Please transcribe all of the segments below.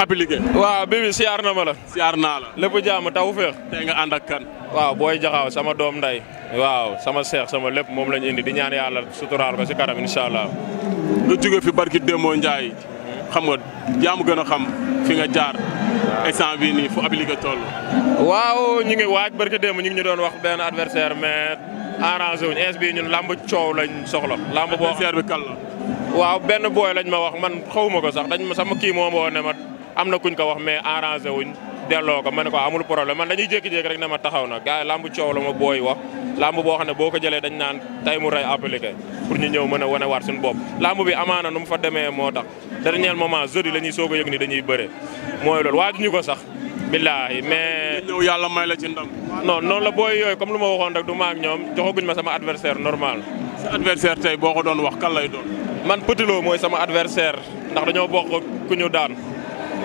appliqué. waaw Bibi siyaar na ma la. siyaar naa la. lépp jàmm taw féex. tey nga ànd ak kan. waaw booy jaxaaw sama doom nday waaw sama seex sama lépp moom lañu indi di ñaan yàlla suturaal ko si kanam incha allah. nga jóge fi barki Demba Ndiaye xam nga yaa ma gën a xam fi nga jaar. instant bii nii fu appliqué toll. waaw ñu ngi waaj barki démb ñu ngi ñu doon wax benn adversaire mais arrangé wuñ ins bii ñun lamb coow lañ soxla. lamb boo adversaire bi kan la. waaw benn booy lañ ma wax man xawuma ko sax dañ ma sama kii moo woo ne ma am na kuñ ko wax mais arrangé wuñ delloo ko ma ne ko amul problème man dañuy jékki-jékki rek ne ma taxaw na gars yi lamb coow la ma booy wax lamb boo xam ne boo ko jëlee dañ naan tey mu rey appliqué pour ñu ñëw mën a wane waat suñu bopp lamb bi amaana nu mu fa demee moo tax dernier moment jeudi la ñuy soog a yëg ni dañuy bëre mooy loolu waajuñu ko sax billaahi mais ñëw yàlla may la ci ndam. non noonu la booy yooyu comme lu ma waxoon rek du ma ak ñoom joxaguñ ma sama adversaire normal. sa adversaire tey boo ko doon wax kan lay doon. man Petit Lo mooy sama adversaire ndax dañoo bokk ku ñu daan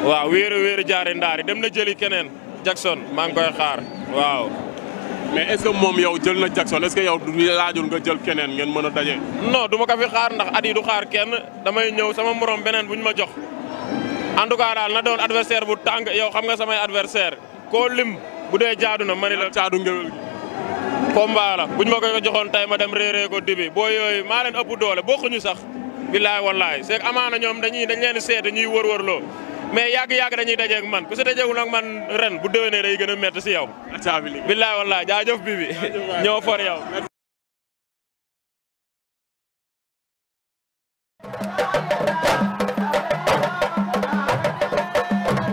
waaw wéeru jaari ndaari dem na jëli keneen Jackson maa ngi koy xaar waaw. mais est-ce que moom yow jël na Jackson est-ce que yow du laajul nga jël keneen ngeen mën a daje. non du ma ko fi xaar ndax at yi du xaar kenn damay ñëw sama morom beneen bu ñu ma jox en tout cas daal na doon adversaire bu tàng yow xam nga samay adversaire koo lim bu dee jaadu na ma ni la caadu ngewel gi. combat la buñ ma ko joxoon tey ma dem réeree ko dibi boo yooyu maa leen ëpp doole bokkuñu sax billaay wallaay c'est que amaana ñoom dañ leen seet ñuy wër-wërloo mais yàgg-yàgg dañuy dajeeg man ku si dajeegul nag man ren bu déwénee day gën a métti si yow. billaay wallaay jaajëf Bibi ñoo for yow.